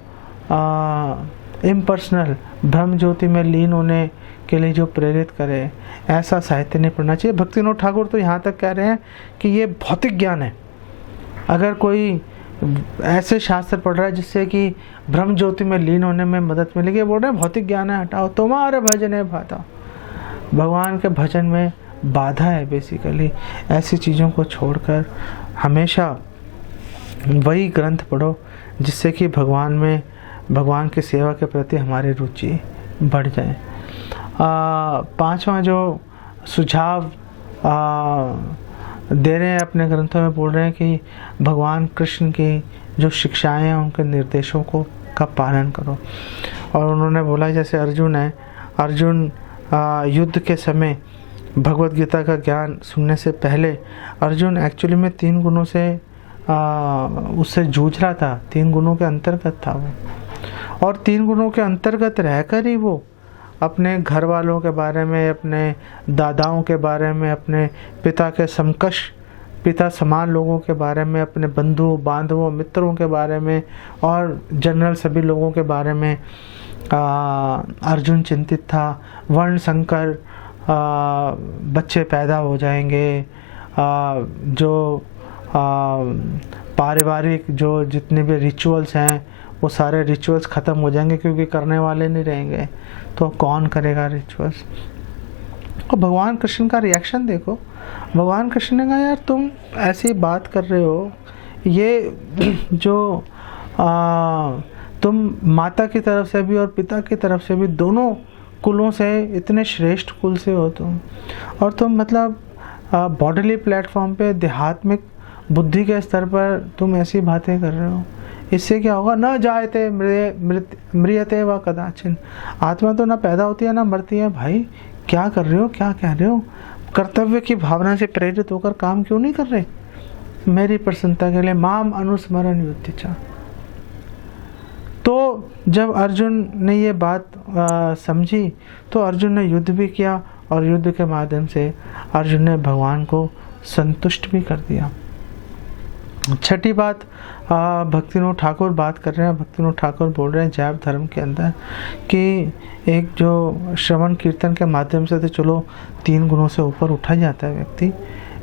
इम्पर्सनल ब्रह्म ज्योति में लीन होने के लिए जो प्रेरित करे, ऐसा साहित्य नहीं पढ़ना चाहिए। भक्तिविनोद ठाकुर तो यहाँ तक कह रहे हैं कि ये भौतिक ज्ञान है। अगर कोई ऐसे शास्त्र पढ़ रहा है जिससे कि ब्रह्म ज्योति में लीन होने में मदद मिलेगी, बोल रहे हैं भौतिक ज्ञान है, हटाओ, तुम्हारे भजन है बाधा। भगवान के भजन में बाधा है बेसिकली। ऐसी चीज़ों को छोड़कर हमेशा वही ग्रंथ पढ़ो जिससे कि भगवान की सेवा के प्रति हमारी रुचि बढ़ जाए। 5वां जो सुझाव दे रहे हैं, अपने ग्रंथों में बोल रहे हैं कि भगवान कृष्ण की जो शिक्षाएं हैं उनके निर्देशों को का पालन करो। और उन्होंने बोला जैसे अर्जुन है, अर्जुन युद्ध के समय भगवत गीता का ज्ञान सुनने से पहले अर्जुन एक्चुअली में 3 गुणों से उससे जूझ रहा था, 3 गुणों के अंतर्गत था वो, और 3 गुणों के अंतर्गत रहकर ही वो अपने घर वालों के बारे में, अपने दादाओं के बारे में, अपने पिता के समकक्ष, पिता समान लोगों के बारे में, अपने बंधु बांधवों मित्रों के बारे में और जनरल सभी लोगों के बारे में अर्जुन चिंतित था। वर्ण संकर बच्चे पैदा हो जाएंगे, जो पारिवारिक जो जितने भी रिचुअल्स हैं वो सारे रिचुअल्स ख़त्म हो जाएंगे क्योंकि करने वाले नहीं रहेंगे, तो कौन करेगा रिचुअल्स। और भगवान कृष्ण का रिएक्शन देखो, भगवान कृष्ण ने कहा यार तुम ऐसी बात कर रहे हो, ये जो तुम माता की तरफ से भी और पिता की तरफ से भी दोनों कुलों से इतने श्रेष्ठ कुल से हो तुम, और तुम मतलब बॉडीली प्लेटफॉर्म पे देहात्मिक बुद्धि के स्तर पर तुम ऐसी बातें कर रहे हो, इससे क्या होगा। न जायते मृत्यते व कदाचिन, आत्मा तो ना पैदा होती है ना मरती है। भाई क्या कर रहे हो, क्या कह रहे हो, कर्तव्य की भावना से प्रेरित होकर काम क्यों नहीं कर रहे मेरी प्रसन्नता के लिए। माम अनुस्मरण युद्धिचा। तो जब अर्जुन ने ये बात समझी तो अर्जुन ने युद्ध भी किया और युद्ध के माध्यम से अर्जुन ने भगवान को संतुष्ट भी कर दिया। छठी बात भक्तिविनोद ठाकुर बात कर रहे हैं। भक्तिविनोद ठाकुर बोल रहे हैं जैव धर्म के अंदर कि एक जो श्रवण कीर्तन के माध्यम से तो चलो 3 गुणों से ऊपर उठा जाता है व्यक्ति,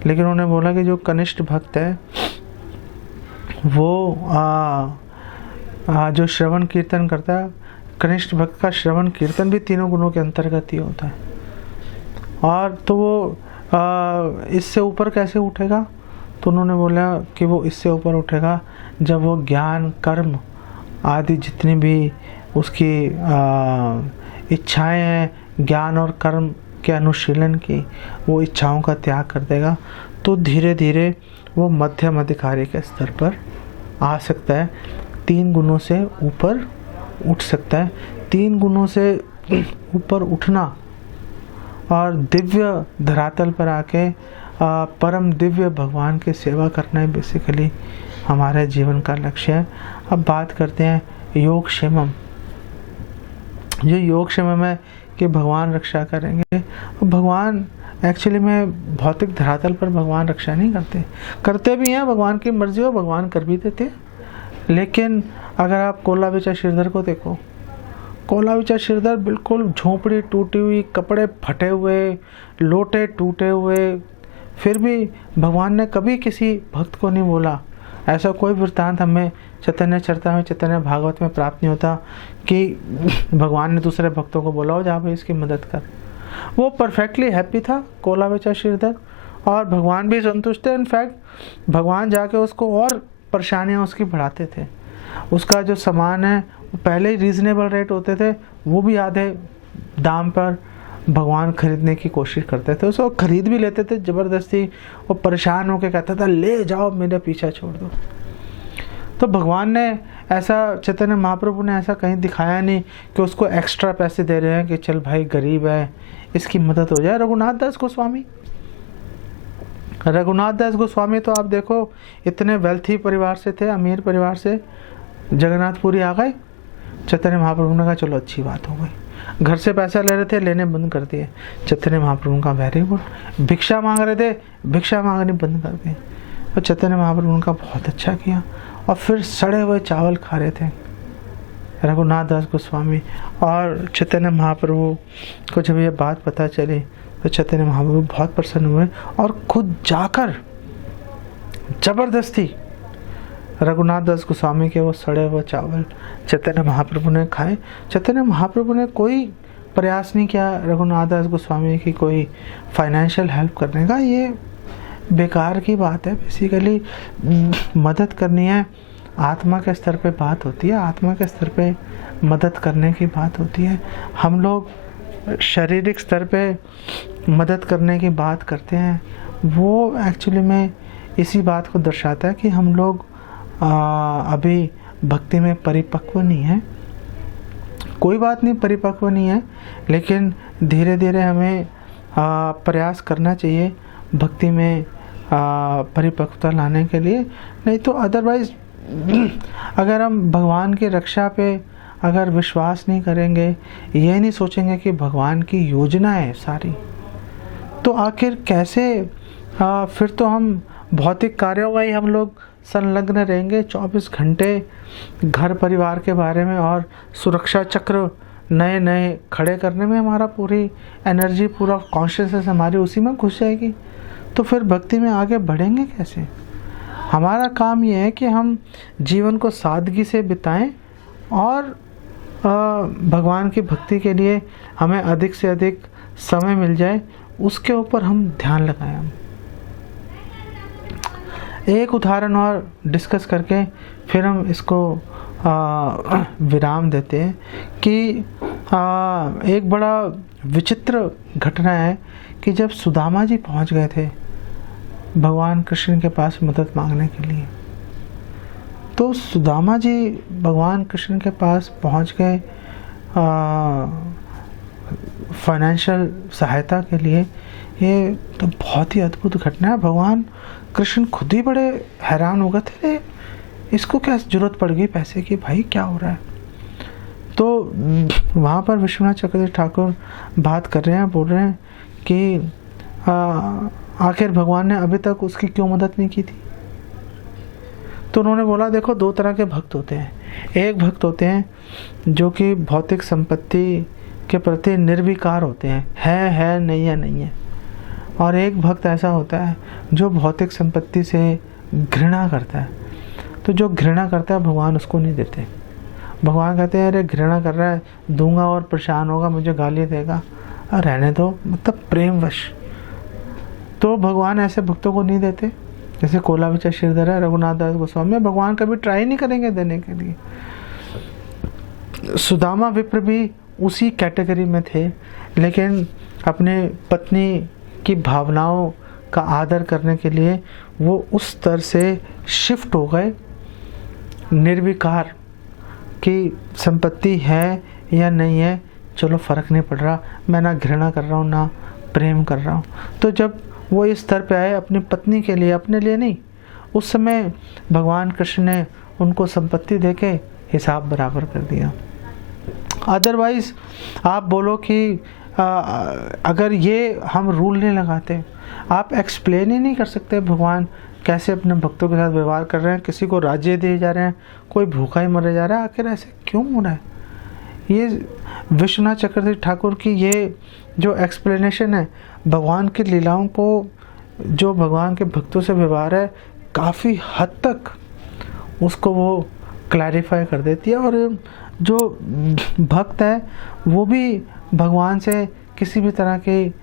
लेकिन उन्होंने बोला कि जो कनिष्ठ भक्त है वो जो श्रवण कीर्तन करता है, कनिष्ठ भक्त का श्रवण कीर्तन भी 3 गुणों के अंतर्गत ही होता है। और तो वो इससे ऊपर कैसे उठेगा, तो उन्होंने बोला कि वो इससे ऊपर उठेगा जब वो ज्ञान कर्म आदि जितनी भी उसकी इच्छाएं हैं, ज्ञान और कर्म के अनुशीलन की, वो इच्छाओं का त्याग कर देगा, तो धीरे धीरे वो मध्यम अधिकारी के स्तर पर आ सकता है, 3 गुणों से ऊपर उठ सकता है। 3 गुणों से ऊपर उठना और दिव्य धरातल पर आके परम दिव्य भगवान की सेवा करना है बेसिकली हमारे जीवन का लक्ष्य है। अब बात करते हैं योगक्षेमम। जो योगक्षेमम है कि भगवान रक्षा करेंगे। भगवान एक्चुअली में भौतिक धरातल पर भगवान रक्षा नहीं करते भी हैं, भगवान की मर्जी हो भगवान कर भी देते हैं। लेकिन अगर आप कोला बेचा श्रीधर को देखो, कोला बेचा श्रीधर बिल्कुल झोपड़ी टूटी हुई, कपड़े फटे हुए, लोटे टूटे हुए, फिर भी भगवान ने कभी किसी भक्त को नहीं बोला। ऐसा कोई वृत्तांत हमें चैतन्य चरिता में, चैतन्य भागवत में प्राप्त नहीं होता कि भगवान ने दूसरे भक्तों को बोला हो जा भाई इसकी मदद कर। वो परफेक्टली हैप्पी था कोला बेचा श्रीधर, और भगवान भी संतुष्ट थे। इनफैक्ट भगवान जाके उसको और परेशानियाँ उसकी बढ़ाते थे। उसका जो सामान है वो पहले ही रीजनेबल रेट होते थे, वो भी आधे दाम पर भगवान खरीदने की कोशिश करते थे। उसको खरीद भी लेते थे ज़बरदस्ती। वो परेशान होकर कहता था ले जाओ मेरा पीछा छोड़ दो। तो भगवान ने ऐसा, चैतन्य महाप्रभु ने ऐसा कहीं दिखाया नहीं कि उसको एक्स्ट्रा पैसे दे रहे हैं कि चल भाई गरीब है इसकी मदद हो जाए। रघुनाथ दास गोस्वामी तो आप देखो इतने वेल्थी परिवार से थे, अमीर परिवार से, जगन्नाथपुरी आ गए। चैतन्य महाप्रभु ने कहा चलो अच्छी बात हो गई। घर से पैसा ले रहे थे, लेने बंद कर दिए। चैतन्य महाप्रभु का वेरी गुड। भिक्षा मांग रहे थे, भिक्षा मांगनी बंद कर दिए। और चैतन्य महाप्रभु का बहुत अच्छा किया। और फिर सड़े हुए चावल खा रहे थे रघुनाथ दास गोस्वामी। और चैतन्य महाप्रभु को जब ये बात पता चली तो चैतन्य महाप्रभु बहुत प्रसन्न हुए और खुद जाकर जबरदस्ती रघुनाथ दास गोस्वामी के वो सड़े हुए चावल चैतन्य महाप्रभु ने खाए। चैतन्य महाप्रभु ने कोई प्रयास नहीं किया रघुनाथ दास गोस्वामी की कोई फाइनेंशियल हेल्प करने का। ये बेकार की बात है। बेसिकली मदद करनी है, आत्मा के स्तर पे बात होती है, आत्मा के स्तर पे मदद करने की बात होती है। हम लोग शारीरिक स्तर पे मदद करने की बात करते हैं, वो एक्चुअली में इसी बात को दर्शाता है कि हम लोग अभी भक्ति में परिपक्व नहीं है। कोई बात नहीं, परिपक्व नहीं है, लेकिन धीरे धीरे हमें प्रयास करना चाहिए भक्ति में परिपक्वता लाने के लिए। नहीं तो अदरवाइज अगर हम भगवान की रक्षा पे अगर विश्वास नहीं करेंगे, ये नहीं सोचेंगे कि भगवान की योजना है सारी, तो आखिर कैसे फिर तो हम भौतिक कार्यों में ही हम लोग संलग्न रहेंगे 24 घंटे, घर परिवार के बारे में और सुरक्षा चक्र नए नए खड़े करने में हमारा पूरी एनर्जी, पूरा कॉन्शियसनेस हमारी उसी में घुस जाएगी। तो फिर भक्ति में आगे बढ़ेंगे कैसे? हमारा काम ये है कि हम जीवन को सादगी से बिताएं और भगवान की भक्ति के लिए हमें अधिक से अधिक समय मिल जाए, उसके ऊपर हम ध्यान लगाएं। हम एक उदाहरण और डिस्कस करके फिर हम इसको विराम देते हैं कि एक बड़ा विचित्र घटना है कि जब सुदामा जी पहुंच गए थे भगवान कृष्ण के पास मदद मांगने के लिए, तो सुदामा जी भगवान कृष्ण के पास पहुंच गए फाइनेंशियल सहायता के लिए। ये तो बहुत ही अद्भुत घटना है। भगवान कृष्ण खुद ही बड़े हैरान हो गए थे, इसको क्या जरूरत पड़ गई पैसे की, भाई क्या हो रहा है। तो वहाँ पर विश्वनाथ चक्रवर्ती ठाकुर बात कर रहे हैं, बोल रहे हैं कि आखिर भगवान ने अभी तक उसकी क्यों मदद नहीं की थी। तो उन्होंने बोला, देखो दो तरह के भक्त होते हैं। एक भक्त होते हैं जो कि भौतिक संपत्ति के प्रति निर्विकार होते हैं, है नहीं है नहीं है। और एक भक्त ऐसा होता है जो भौतिक संपत्ति से घृणा करता है। तो जो घृणा करता है भगवान उसको नहीं देते। भगवान कहते हैं अरे घृणा कर रहा है, दूंगा और परेशान होगा, मुझे गाली देगा, रहने दो, मतलब प्रेमवश। तो भगवान ऐसे भक्तों को नहीं देते। जैसे कोलाविचा श्रीधर है, रघुनाथ दास गोस्वामी, भगवान कभी ट्राई नहीं करेंगे देने के लिए। सुदामा विप्र भी उसी कैटेगरी में थे, लेकिन अपने पत्नी की भावनाओं का आदर करने के लिए वो उस स्तर से शिफ्ट हो गए, निर्विकार की संपत्ति है या नहीं है, चलो फ़र्क नहीं पड़ रहा, मैं ना घृणा कर रहा हूँ ना प्रेम कर रहा हूँ। तो जब वो इस स्तर पे आए अपनी पत्नी के लिए, अपने लिए नहीं, उस समय भगवान कृष्ण ने उनको संपत्ति देके हिसाब बराबर कर दिया। अदरवाइज आप बोलो कि अगर ये हम रूल नहीं लगाते, आप एक्सप्लेन ही नहीं कर सकते भगवान कैसे अपने भक्तों के साथ व्यवहार कर रहे हैं। किसी को राज्य दिए जा रहे हैं, कोई भूखा ही मरे जा रहा है, आखिर ऐसे क्यों हो रहा है। ये विश्वनाथ चक्रवर्ती ठाकुर की ये जो एक्सप्लेनेशन है भगवान की लीलाओं को, जो भगवान के भक्तों से व्यवहार है, काफ़ी हद तक उसको वो क्लैरिफाई कर देती है। और जो भक्त है वो भी भगवान से किसी भी तरह की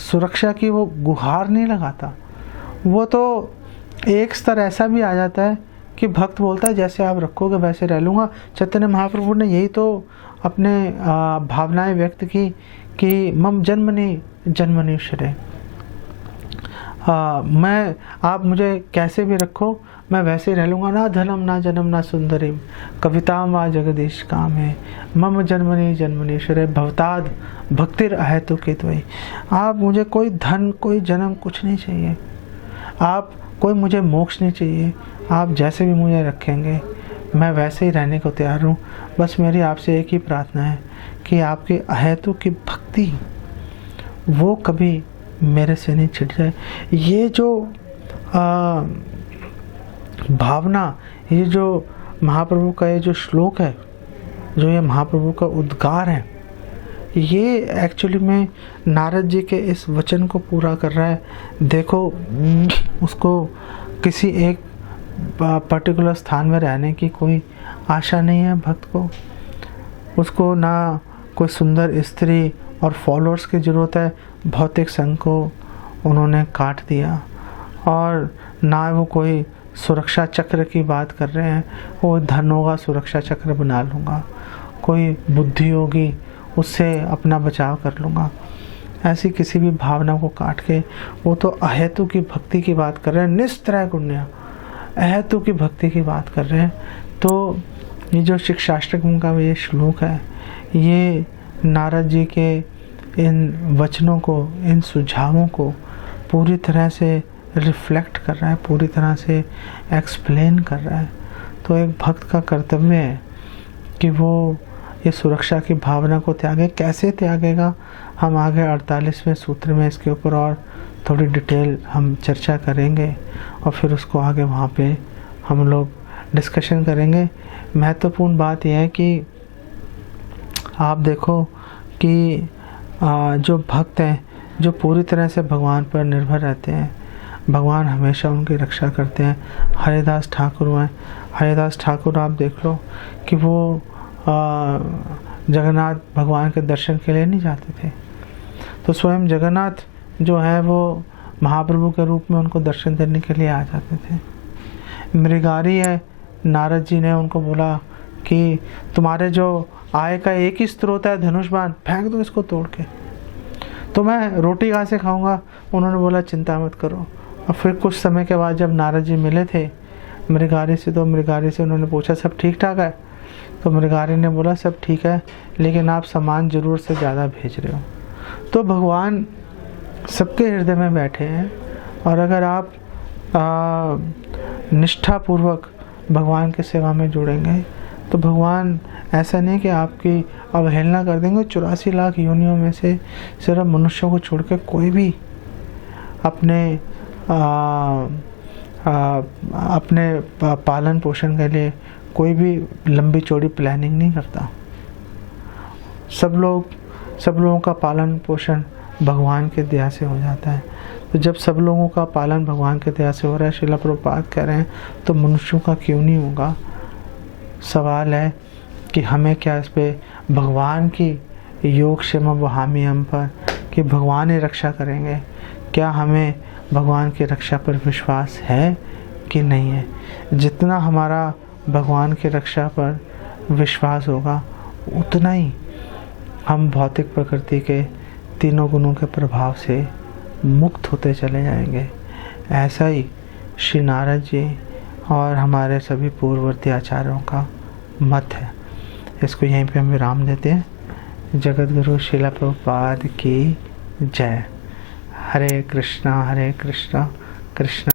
सुरक्षा की वो गुहार नहीं लगाता। वो तो एक स्तर ऐसा भी आ जाता है कि भक्त बोलता है जैसे आप रखोगे वैसे रह लूँगा। चैतन्य महाप्रभु ने यही तो अपने भावनाएं व्यक्त की कि मम जन्मनि जन्मनि श्रेय, मैं आप मुझे कैसे भी रखो मैं वैसे ही रह लूँगा। ना धनम ना जन्म ना सुंदरीम कविताम वा जगदीश काम है, मम जन्मनि जन्मनि श्रेय भवताद भक्तिर अहेतु केतवई। आप मुझे कोई धन कोई जन्म कुछ नहीं चाहिए, आप कोई मुझे मोक्ष नहीं चाहिए, आप जैसे भी मुझे रखेंगे मैं वैसे ही रहने को तैयार हूँ। बस मेरी आपसे एक ही प्रार्थना है कि आपकी अहेतु की भक्ति वो कभी मेरे से नहीं छिट जाए। ये जो भावना, ये जो महाप्रभु का ये जो श्लोक है, जो ये महाप्रभु का उद्गार है, ये एक्चुअली में नारद जी के इस वचन को पूरा कर रहा है। देखो उसको किसी एक पर्टिकुलर स्थान में रहने की कोई आशा नहीं है भक्त को, उसको ना कोई सुंदर स्त्री और फॉलोअर्स की ज़रूरत है। भौतिक संघ को उन्होंने काट दिया और ना वो कोई सुरक्षा चक्र की बात कर रहे हैं, वो धन होगा सुरक्षा चक्र बना लूँगा, कोई बुद्धि होगी उससे अपना बचाव कर लूँगा। ऐसी किसी भी भावना को काट के, वो तो अहेतु की भक्ति की बात कर रहे हैं, निस्त्रय गुण्य अहेतु की भक्ति की बात कर रहे हैं। तो ये जो शिक्षाष्टकम का ये श्लोक है, ये नारद जी के इन वचनों को, इन सुझावों को पूरी तरह से रिफ्लेक्ट कर रहा है, पूरी तरह से एक्सप्लेन कर रहा है। तो एक भक्त का कर्तव्य है कि वो ये सुरक्षा की भावना को त्यागे। कैसे त्यागेगा, हम आगे 48वें सूत्र में इसके ऊपर और थोड़ी डिटेल हम चर्चा करेंगे और फिर उसको आगे वहाँ पे हम लोग डिस्कशन करेंगे। महत्वपूर्ण बात यह है कि आप देखो कि जो भक्त हैं, जो पूरी तरह से भगवान पर निर्भर रहते हैं, भगवान हमेशा उनकी रक्षा करते हैं। हरिदास ठाकुर हैं, हरिदास ठाकुर आप देख लो कि वो जगन्नाथ भगवान के दर्शन के लिए नहीं जाते थे, तो स्वयं जगन्नाथ जो है वो महाप्रभु के रूप में उनको दर्शन देने के लिए आ जाते थे। मृगारी है, नारद जी ने उनको बोला कि तुम्हारे जो आय का एक ही स्रोत है धनुष बाण, फेंक दो इसको तोड़ के, तो मैं रोटी कहाँ से खाऊंगा। उन्होंने बोला चिंता मत करो। और फिर कुछ समय के बाद जब नारद जी मिले थे मृगारी से, तो मृगारी से उन्होंने पूछा सब ठीक ठाक है। तो मृगारी ने बोला सब ठीक है, लेकिन आप सामान ज़रूर से ज़्यादा भेज रहे हो। तो भगवान सबके हृदय में बैठे हैं, और अगर आप निष्ठापूर्वक भगवान की सेवा में जुड़ेंगे तो भगवान ऐसा नहीं कि आपकी अवहेलना कर देंगे। 84 लाख योनियों में से सिर्फ मनुष्यों को छोड़ के कोई भी अपने अपने पालन पोषण के लिए कोई भी लंबी चौड़ी प्लानिंग नहीं करता। सब लोगों का पालन पोषण भगवान के दया से हो जाता है। तो जब सब लोगों का पालन भगवान के दया से हो रहा है, श्रील प्रभुपाद कह रहे हैं, तो मनुष्यों का क्यों नहीं होगा। सवाल है कि हमें क्या इस पे भगवान की योग क्षेम वहामी हम पर कि भगवान ही रक्षा करेंगे, क्या हमें भगवान की रक्षा पर विश्वास है कि नहीं है। जितना हमारा भगवान की रक्षा पर विश्वास होगा, उतना ही हम भौतिक प्रकृति के तीनों गुणों के प्रभाव से मुक्त होते चले जाएंगे। ऐसा ही श्री नारद जी और हमारे सभी पूर्ववर्ती आचार्यों का मत है। इसको यहीं पे हम विराम देते हैं। जगत गुरु श्रील प्रभुपाद की जय। हरे कृष्णा कृष्णा